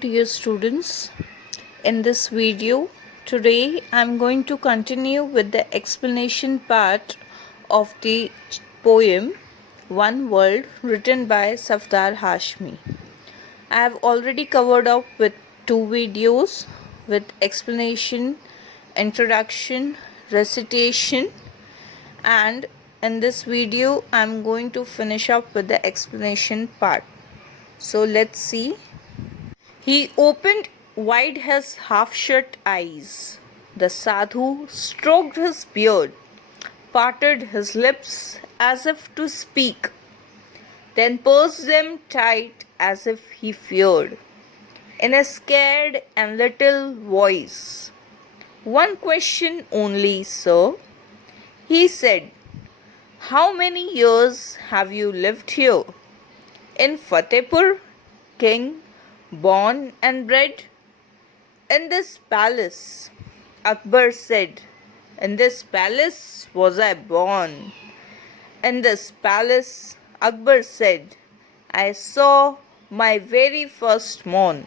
dear students. In this video, today I'm going to continue with the explanation part of the poem One World written by Safdar Hashmi. I have already covered up with two videos with explanation, introduction, recitation, and in this video I'm going to finish up with the explanation part. So let's see. He opened wide his half-shut eyes. The sadhu stroked his beard, parted his lips as if to speak, then pursed them tight as if he feared, in a scared and little voice. "One question only, sir," he said. "How many years have you lived here?" "In Fatehpur, king, born and bred." "In this palace," Akbar said. "In this palace was I born." "In this palace," Akbar said, "I saw my very first morn."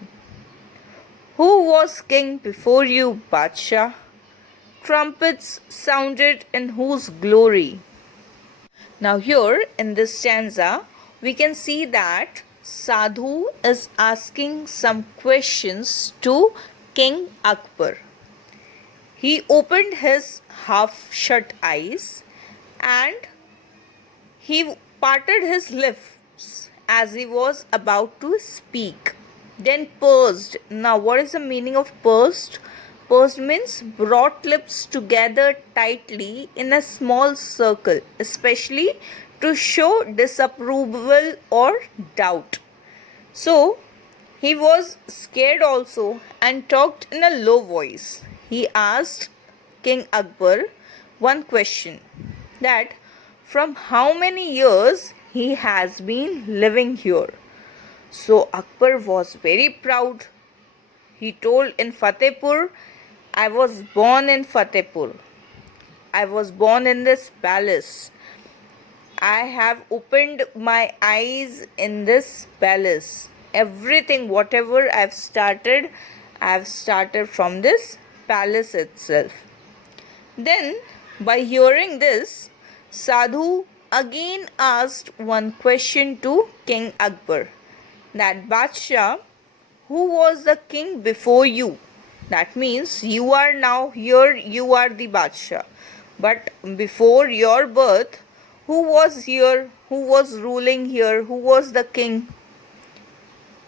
"Who was king before you, Badshah?" "Trumpets sounded in whose glory?" Now here in this stanza, we can see that Sadhu is asking some questions to King Akbar. He opened his half-shut eyes and he parted his lips as he was about to speak. Then pursed. Now what is the meaning of pursed? Pursed means brought lips together tightly in a small circle, especially to show disapproval or doubt. So he was scared also and talked in a low voice. He asked King Akbar one question, that from how many years he has been living here. So Akbar was very proud. He told, "In Fatehpur, I was born in Fatehpur. I was born in this palace. I have opened my eyes in this palace. Everything, whatever I've started from this palace itself." Then, by hearing this, Sadhu again asked one question to King Akbar, that Badshah, who was the king before you? That means you are now here, you are the Badshah. But before your birth, who was here? Who was ruling here? Who was the king?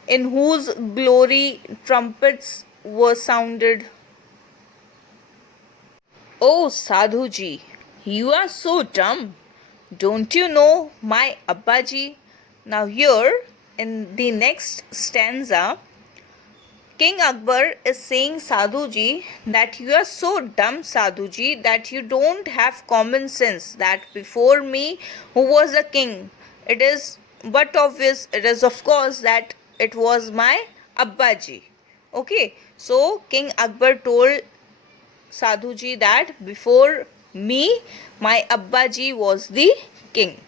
In whose glory trumpets were sounded? "Oh, Sadhuji, you are so dumb. Don't you know my Abbaji?" Now here in the next stanza, King Akbar is saying Sadhuji that you are so dumb, Sadhuji, that you don't have common sense, that before me who was the king? It is but obvious, it is of course that it was my Abbaji. Okay, so King Akbar told Sadhuji that before me, my Abbaji was the king.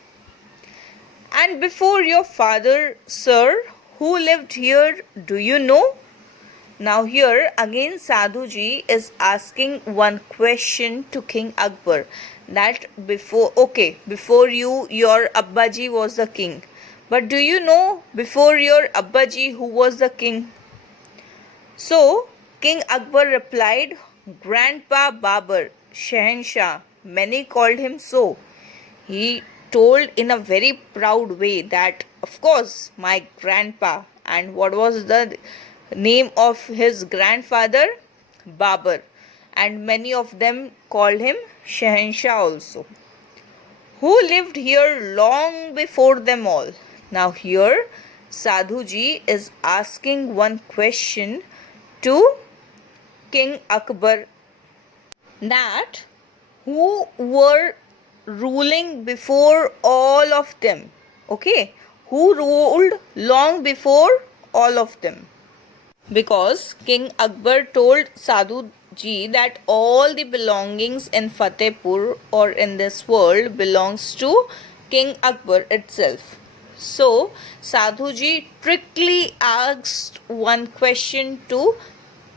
"And before your father, sir, who lived here, do you know?" Now here again Sadhuji is asking one question to King Akbar, that before you, your Abbaji was the king. But do you know before your Abbaji who was the king? So King Akbar replied, "Grandpa Babar, Shahenshah, many called him so." He told in a very proud way that of course my grandpa. And what was the name of his grandfather? Babar. And many of them called him Shahenshah also, who lived here long before them all. Now here Sadhuji is asking one question to King Akbar, that who were ruling before all of them? Okay, who ruled long before all of them? Because King Akbar told Sadhuji that all the belongings in Fatehpur or in this world belongs to King Akbar itself. So Sadhuji trickily asked one question to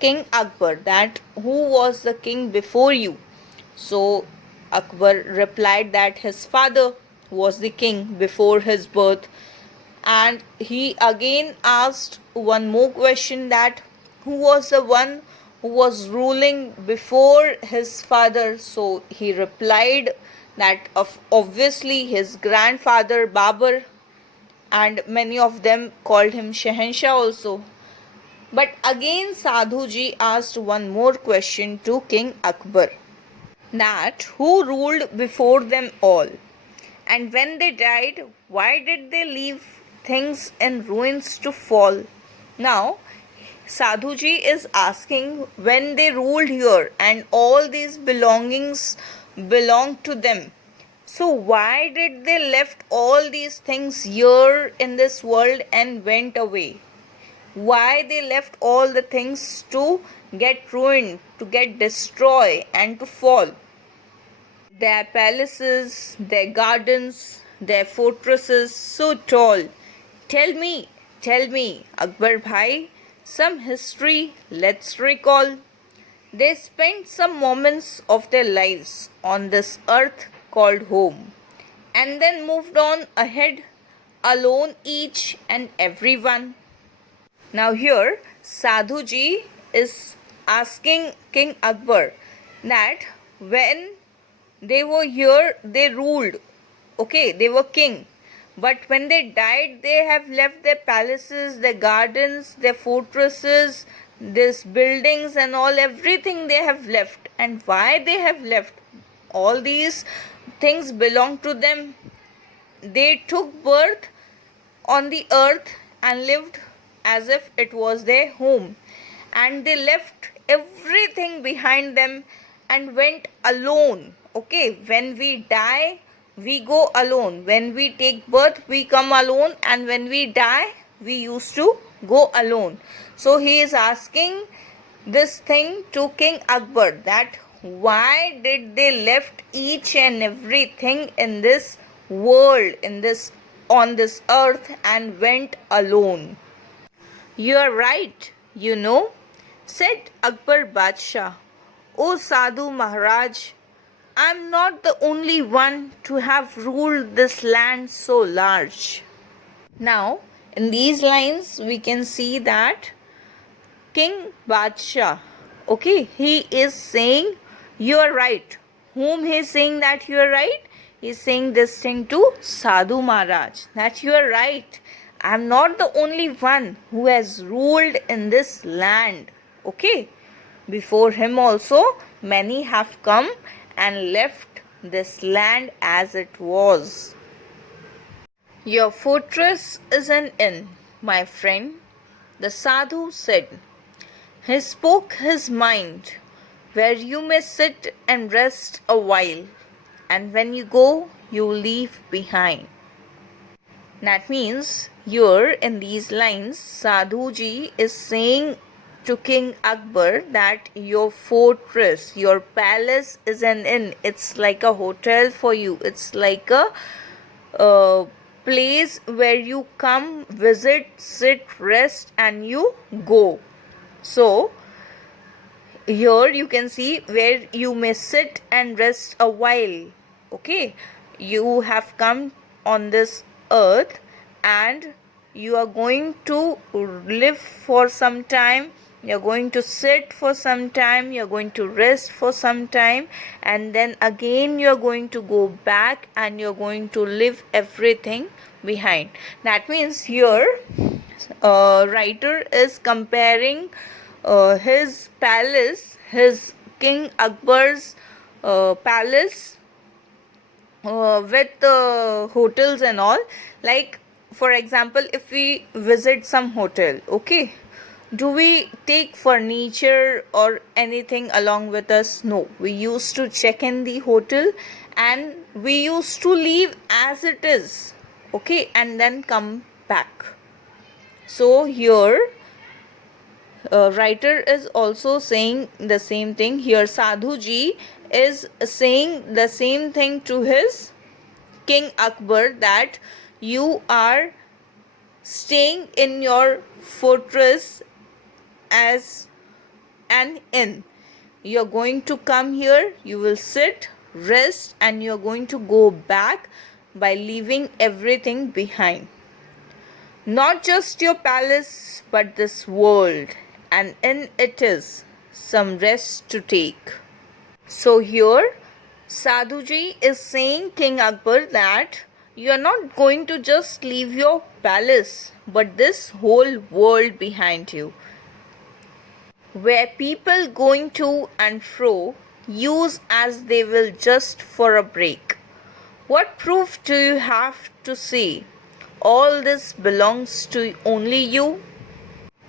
King Akbar, that who was the king before you? So Akbar replied that his father was the king before his birth. And he again asked one more question, that who was the one who was ruling before his father? So he replied that obviously his grandfather Babur, and many of them called him Shahenshah also. But again Sadhuji asked one more question to King Akbar, that who ruled before them all? And when they died, why did they leave things in ruins to fall? Now, Sadhuji is asking, when they ruled here and all these belongings belonged to them, so why did they left all these things here in this world and went away? Why they left all the things to get ruined, to get destroyed and to fall? Their palaces, their gardens, their fortresses so tall. Tell me, Akbar Bhai, some history let's recall. They spent some moments of their lives on this earth called home, and then moved on ahead, alone each and every one. Now here Sadhuji is asking King Akbar that when they were here, they ruled, okay, they were king, but when they died, they have left their palaces, their gardens, their fortresses, these buildings and all, everything they have left. And why they have left all these things belong to them? They took birth on the earth and lived as if it was their home, and they left everything behind them and went alone. Okay, when we die, we go alone. When we take birth, we come alone, and when we die, we used to go alone. So he is asking this thing to King Akbar, that why did they left each and everything in this world, in this on this earth, and went alone? You are right, said Akbar Badshah. O Sadhu Maharaj, I am not the only one to have ruled this land so large. Now, in these lines, we can see that King Badshah, okay, he is saying, you are right. Whom he is saying that you are right? He is saying this thing to Sadhu Maharaj, that you are right. I am not the only one who has ruled in this land. Okay. Before him also, many have come and left this land as it was. Your fortress is an inn, my friend, the Sadhu said. He spoke his mind, where you may sit and rest a while, and when you go, you leave behind. That means here in these lines, Sadhuji is saying to King Akbar that your fortress, your palace is an inn. It's like a hotel for you. It's like a place where you come, visit, sit, rest, and you go. So here you can see where you may sit and rest a while. Okay, you have come on this earth and you are going to live for some time, you're going to sit for some time, you're going to rest for some time, and then again you're going to go back and you're going to leave everything behind. That means here writer is comparing his palace, his King Akbar's palace with hotels and all. Like for example, if we visit some hotel, okay, do we take furniture or anything along with us? No, we used to check in the hotel and we used to leave as it is, okay, and then come back. So here writer is also saying the same thing. Here Sadhuji is saying the same thing to his King Akbar, that you are staying in your fortress as an inn. You're going to come here, you will sit, rest, and you're going to go back by leaving everything behind. Not just your palace, but this world, and in it is some rest to take. So here, Sadhuji is saying King Akbar that you are not going to just leave your palace, but this whole world behind you, where people going to and fro use as they will just for a break. What proof do you have to say all this belongs to only you?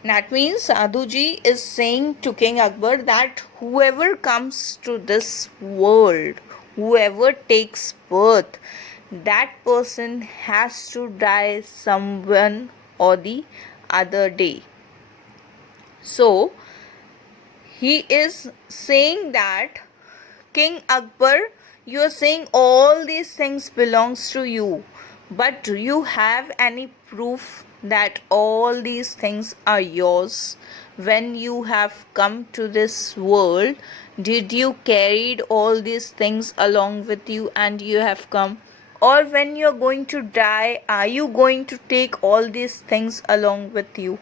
That means Sadhuji is saying to King Akbar that whoever comes to this world, whoever takes birth, that person has to die someone or the other day. So, he is saying that King Akbar, you are saying all these things belongs to you, but do you have any proof that all these things are yours? When you have come to this world, did you carried all these things along with you and you have come? Or when you are going to die, are you going to take all these things along with you?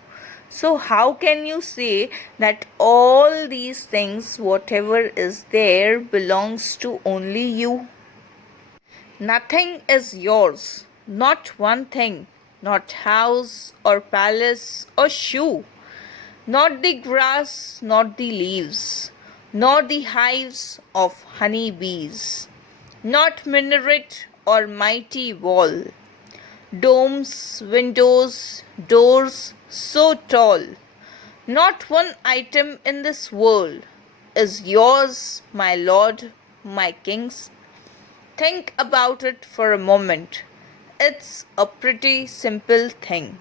So how can you say that all these things, whatever is there, belongs to only you? Nothing is yours, not one thing, not house or palace or shoe, not the grass, not the leaves, nor the hives of honey bees, not minaret or mighty wall, domes, windows, doors so tall. Not one item in this world is yours, my lord, my kings. Think about it for a moment. It's a pretty simple thing.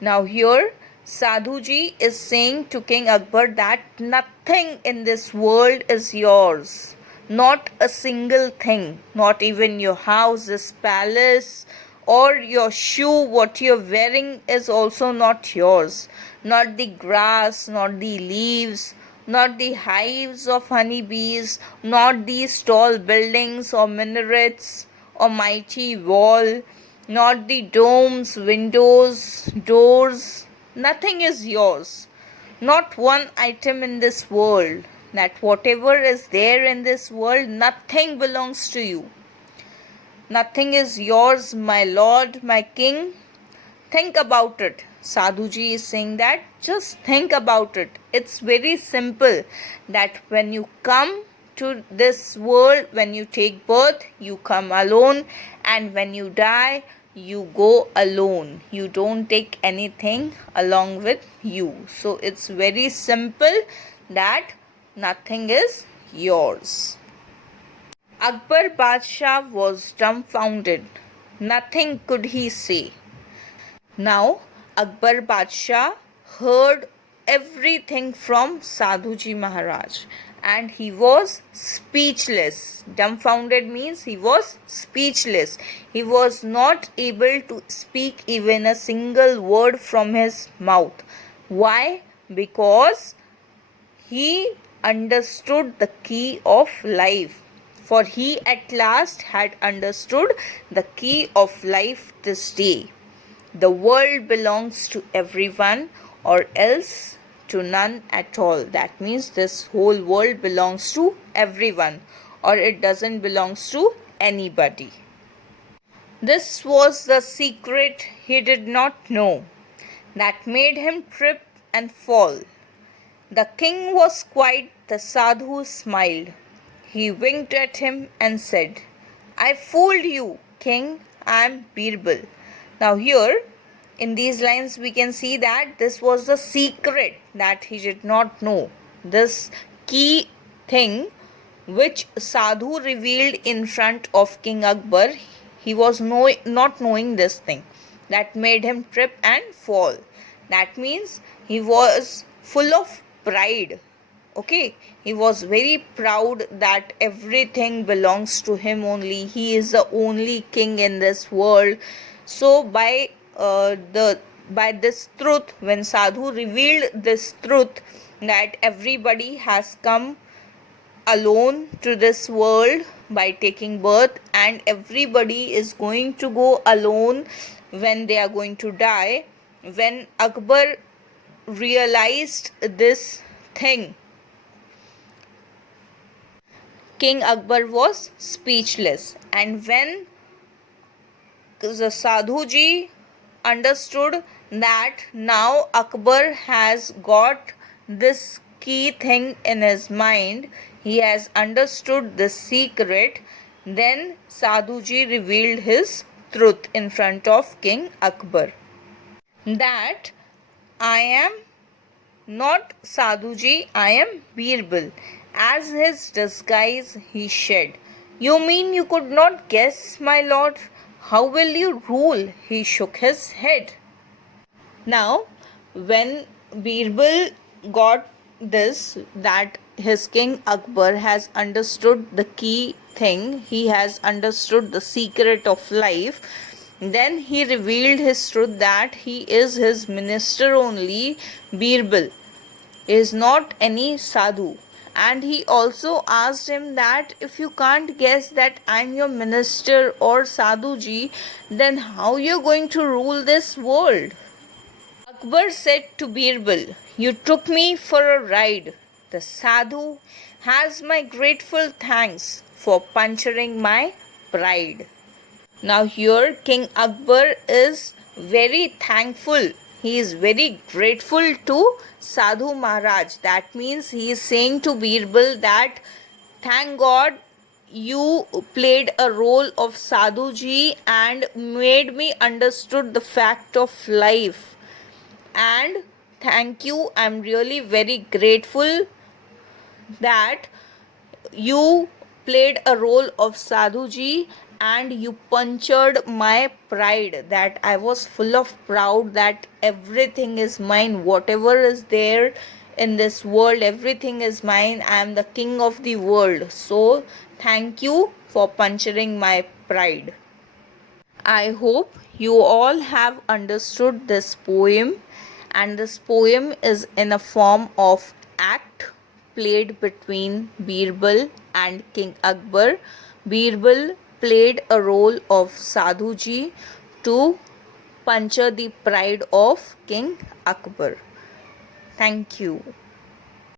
Now here, Sadhuji is saying to King Akbar that nothing in this world is yours. Not a single thing. Not even your house, this palace, or your shoe, what you're wearing is also not yours. Not the grass, not the leaves, not the hives of honeybees, not these tall buildings or minarets or mighty wall, not the domes, windows, doors. Nothing is yours. Not one item in this world. That whatever is there in this world, nothing belongs to you. Nothing is yours, my lord, my king. Think about it. Sadhuji is saying that just think about it. It's very simple that when you come to this world, when you take birth, you come alone, and when you die, you go alone. You don't take anything along with you. So it's very simple that nothing is yours. Akbar Badshah was dumbfounded. Nothing could he say. Now Akbar Badshah heard everything from Sadhuji Maharaj, and he was speechless. Dumbfounded means he was speechless. He was not able to speak even a single word from his mouth. Why? Because he understood the key of life. For he at last had understood the key of life this day. The world belongs to everyone, or else to none at all. That means this whole world belongs to everyone, or it doesn't belong to anybody. This was the secret he did not know that made him trip and fall. The king was quiet. The sadhu smiled. He winked at him and said, I fooled you, king. I am Birbal. Now here, in these lines, we can see that this was the secret that he did not know. This key thing which Sadhu revealed in front of King Akbar, he was not knowing this thing. That made him trip and fall. That means he was full of pride. Okay, he was very proud that everything belongs to him only. He is the only king in this world. So by this truth, when Sadhu revealed this truth that everybody has come alone to this world by taking birth, and everybody is going to go alone when they are going to die, when Akbar realized this thing, King Akbar was speechless. And when the Sadhuji understood that now Akbar has got this key thing in his mind, he has understood the secret, then Sadhuji revealed his truth in front of King Akbar, that I am not Sadhuji, I am Birbal. As his disguise he shed. You mean you could not guess, my lord? How will you rule? He shook his head. Now, when Birbal got this, that his king Akbar has understood the key thing, he has understood the secret of life, then he revealed his truth that he is his minister only, Birbal is not any sadhu. And he also asked him that if you can't guess that I'm your minister or sadhuji, then how you're going to rule this world? Akbar said to Birbal, you took me for a ride. The sadhu has my grateful thanks for puncturing my pride. Now here King Akbar is very thankful. He is very grateful to Sadhu Maharaj. That means he is saying to Birbal that thank God you played a role of Sadhuji and made me understood the fact of life. And thank you, I'm really very grateful that you played a role of Sadhuji and you punctured my pride, that I was full of proud that everything is mine, whatever is there in this world, everything is mine, I am the king of the world. So thank you for puncturing my pride. I hope you all have understood this poem, and this poem is in a form of act played between Birbal and King Akbar. Birbal played a role of Sadhuji to puncture the pride of King Akbar. Thank you.